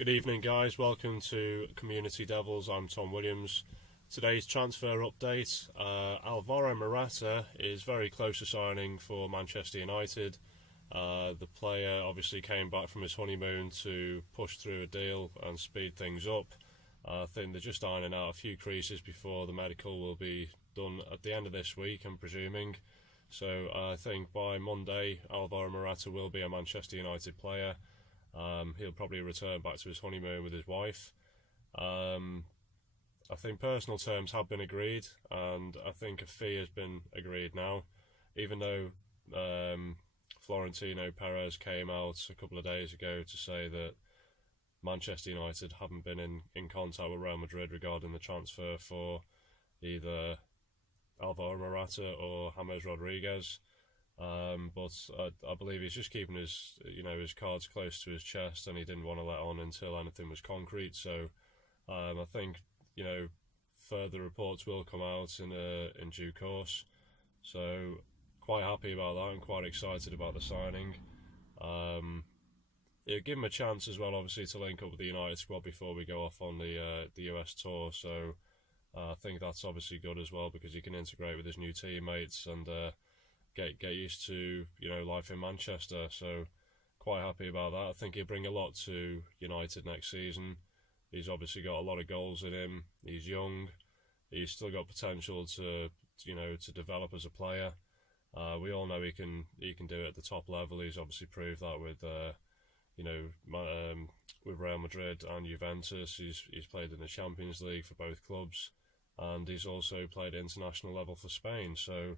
Good evening, guys. Welcome to Community Devils. I'm Tom Williams. Today's transfer update. Alvaro Morata is very close to signing for Manchester United. The player obviously came back from his honeymoon to push through a deal and speed things up. I think they're just ironing out a few creases before the medical will be done at the end of this week, I'm presuming. So I think by Monday, Alvaro Morata will be a Manchester United player. He'll probably return back to his honeymoon with his wife. I think personal terms have been agreed, and I think a fee has been agreed now. Even though Florentino Perez came out a couple of days ago to say that Manchester United haven't been in contact with Real Madrid regarding the transfer for either Alvaro Morata or James Rodriguez. But I believe he's just keeping his cards close to his chest, and he didn't want to let on until anything was concrete. So I think further reports will come out in due course. So quite happy about that and quite excited about the signing. It'll give him a chance as well, obviously, to link up with the United squad before we go off on the US tour. So I think that's obviously good as well, because he can integrate with his new teammates and get used to life in Manchester. So quite happy about that. I think he'll bring a lot to United next season. He's obviously got a lot of goals in him. He's young. He's still got potential to develop as a player. We all know he can do it at the top level. He's obviously proved that with Real Madrid and Juventus. He's played in the Champions League for both clubs, and he's also played at international level for Spain. So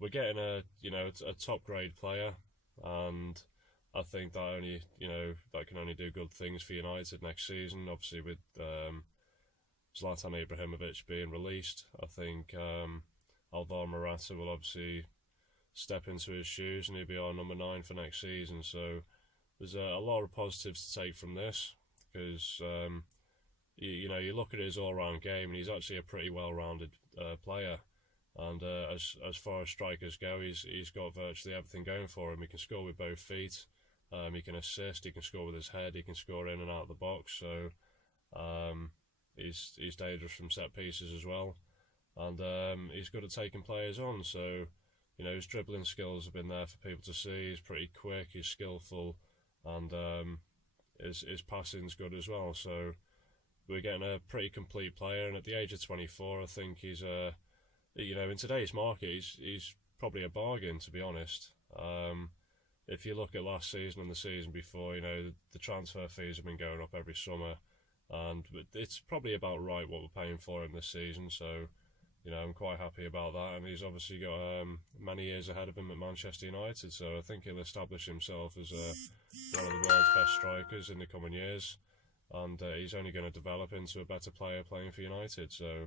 we're getting a top grade player, and I think that can only do good things for United next season. Obviously, with Zlatan Ibrahimovic being released, I think Alvaro Morata will obviously step into his shoes, and he'll be our number 9 for next season. So there's a lot of positives to take from this, because you look at his all-round game, and he's actually a pretty well-rounded player. And as far as strikers go, he's got virtually everything going for him. He can score with both feet, he can assist, he can score with his head, he can score in and out of the box. So he's dangerous from set pieces as well, and he's good at taking players on. So his dribbling skills have been there for people to see. He's pretty quick, he's skillful, and his passing's good as well. So we're getting a pretty complete player, and at the age of 24, I think he's in today's market, he's probably a bargain, to be honest. If you look at last season and the season before, the transfer fees have been going up every summer, and it's probably about right what we're paying for him this season. So, I'm quite happy about that, and he's obviously got many years ahead of him at Manchester United. So I think he'll establish himself as one of the world's best strikers in the coming years, and he's only going to develop into a better player playing for United. So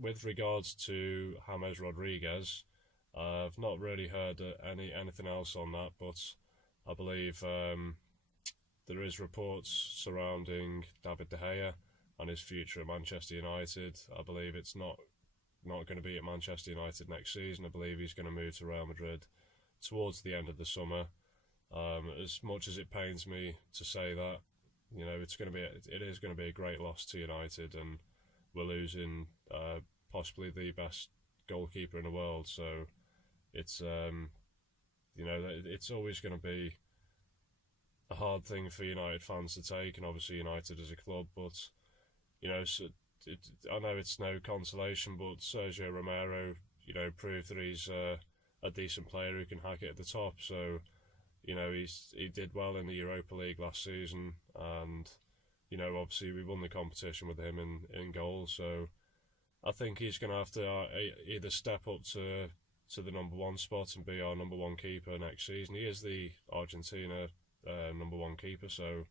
with regards to James Rodriguez, I've not really heard anything else on that, but I believe there is reports surrounding David De Gea and his future at Manchester United. I believe it's not going to be at Manchester United next season. I believe he's going to move to Real Madrid towards the end of the summer. As much as it pains me to say that, it is going to be a great loss to United, and we're losing possibly the best goalkeeper in the world. So it's it's always going to be a hard thing for United fans to take, and obviously United as a club. But I know it's no consolation, but Sergio Romero proved that he's a decent player who can hack it at the top. So he did well in the Europa League last season, and obviously we won the competition with him in goal. So I think he's going to have to either step up to the number 1 spot and be our number 1 keeper next season. He is the Argentina number 1 keeper, so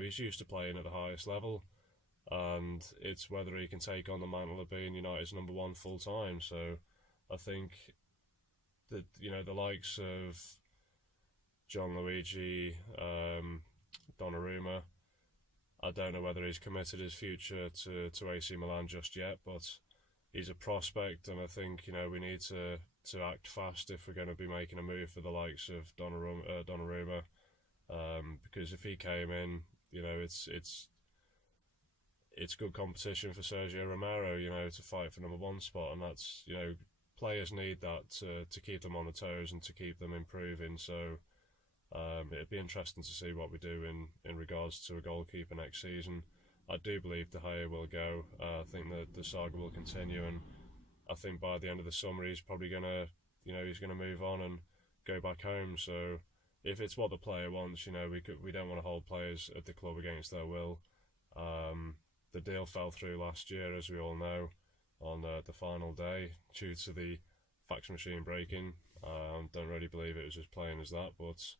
he's used to playing at the highest level, and it's whether he can take on the mantle of being United's number 1 full time. So I think that the likes of Gianluigi Donnarumma, I don't know whether he's committed his future to AC Milan just yet, but he's a prospect, and I think we need to act fast if we're going to be making a move for the likes of Donnarumma. because if he came in, it's good competition for Sergio Romero, to fight for number 1 spot, and that's, players need that to keep them on the toes and to keep them improving. So it'd be interesting to see what we do in regards to a goalkeeper next season. I do believe De Gea will go. I think that the saga will continue, and I think by the end of the summer he's probably gonna, he's gonna move on and go back home. So if it's what the player wants, we don't want to hold players at the club against their will. The deal fell through last year, as we all know, on the final day due to the fax machine breaking. Don't really believe it was as plain as that, but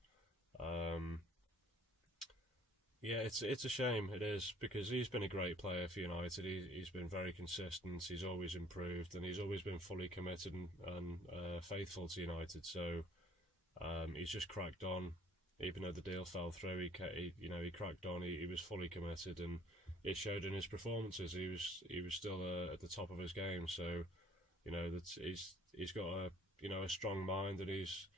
yeah, it's a shame. It is, because he's been a great player for United. He's been very consistent. He's always improved, and he's always been fully committed and faithful to United. So he's just cracked on, even though the deal fell through. He cracked on. He was fully committed, and it showed in his performances. He was still at the top of his game. So he's got a strong mind, and he's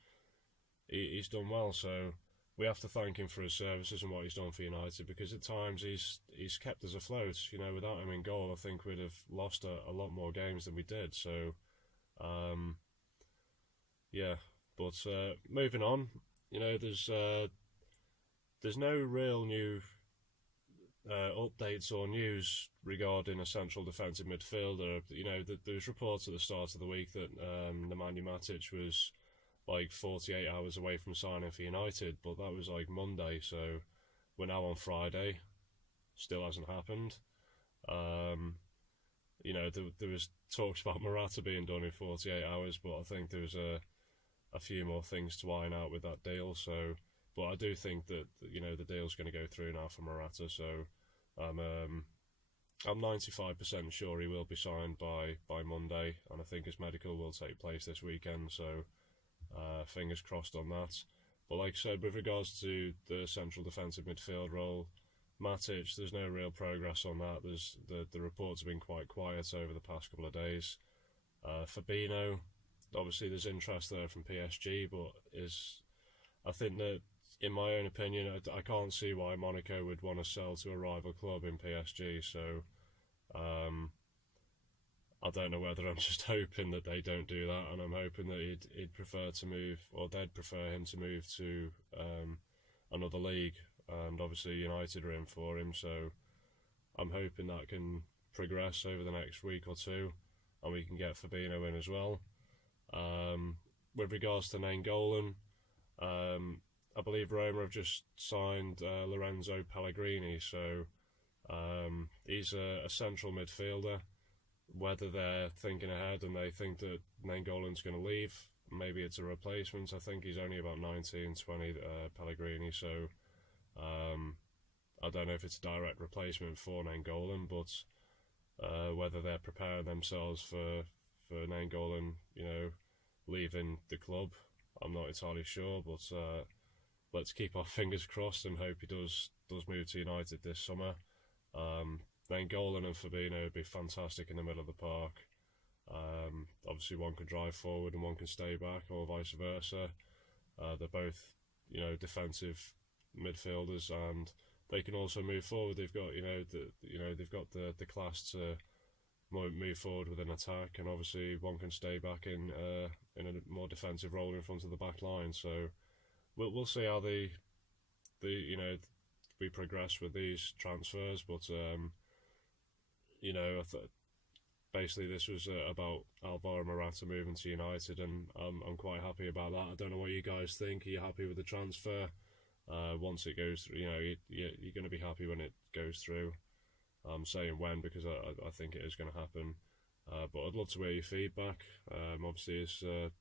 done well. So we have to thank him for his services and what he's done for United, because at times he's kept us afloat. Without him in goal, I think we'd have lost a lot more games than we did. So yeah, but moving on, there's no real new updates or news regarding a central defensive midfielder. There was reports at the start of the week that Nemanja Matic was like 48 hours away from signing for United, but that was like Monday, so we're now on Friday. Still hasn't happened. There was talks about Morata being done in 48 hours, but I think there was a few more things to iron out with that deal. So, but I do think that the deal's going to go through now for Morata. So I'm 95% sure he will be signed by Monday, and I think his medical will take place this weekend. So fingers crossed on that. But like I said, with regards to the central defensive midfield role, Matic, there's no real progress on that. The reports have been quite quiet over the past couple of days. Fabinho, obviously there's interest there from PSG, but I think that, in my own opinion, I can't see why Monaco would want to sell to a rival club in PSG. So I don't know whether I'm just hoping that they don't do that, and I'm hoping that he'd prefer to move, or they'd prefer him to move to another league, and obviously United are in for him, so I'm hoping that can progress over the next week or two, and we can get Fabinho in as well. With regards to Nainggolan, I believe Roma have just signed Lorenzo Pellegrini, so he's a central midfielder. Whether they're thinking ahead and they think that Nainggolan's going to leave, maybe it's a replacement. I think he's only about 19, 20, Pellegrini, so I don't know if it's a direct replacement for Nainggolan, but whether they're preparing themselves for Nainggolan, leaving the club, I'm not entirely sure, but let's keep our fingers crossed and hope he does move to United this summer. Nainggolan and Fabinho would be fantastic in the middle of the park. Obviously one can drive forward and one can stay back, or vice versa. They're both, defensive midfielders, and they can also move forward. They've got, they've got the class to move forward with an attack, and obviously one can stay back in a more defensive role in front of the back line. So we'll see how we progress with these transfers, but basically this was about Alvaro Morata moving to United, and I'm quite happy about that. I don't know what you guys think. Are you happy with the transfer? Once it goes through, you're going to be happy when it goes through. I'm saying when because I think it is going to happen. But I'd love to hear your feedback. Obviously, it's a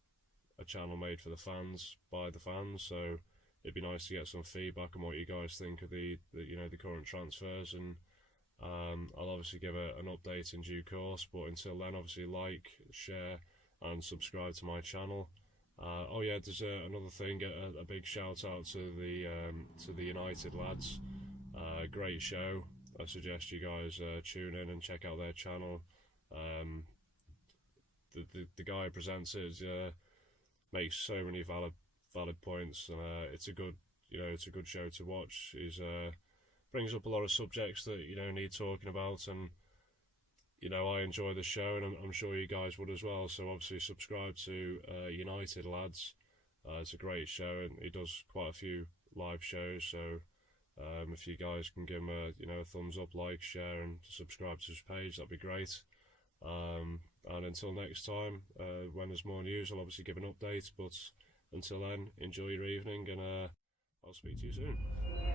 channel made for the fans, by the fans, so it'd be nice to get some feedback on what you guys think of the current transfers, and I'll obviously give an update in due course. But until then, obviously like, share, and subscribe to my channel. Oh yeah, there's another thing. A big shout out to the United lads. Great show. I suggest you guys tune in and check out their channel. The guy who presents it makes so many valid points, and it's a good it's a good show to watch. He's brings up a lot of subjects that need talking about, and I enjoy the show, and I'm sure you guys would as well. So obviously subscribe to United Lads. It's a great show, and he does quite a few live shows. So if you guys can give him a thumbs up, like, share, and subscribe to his page, that'd be great. And until next time, when there's more news, I'll obviously give an update. But until then, enjoy your evening, and I'll speak to you soon.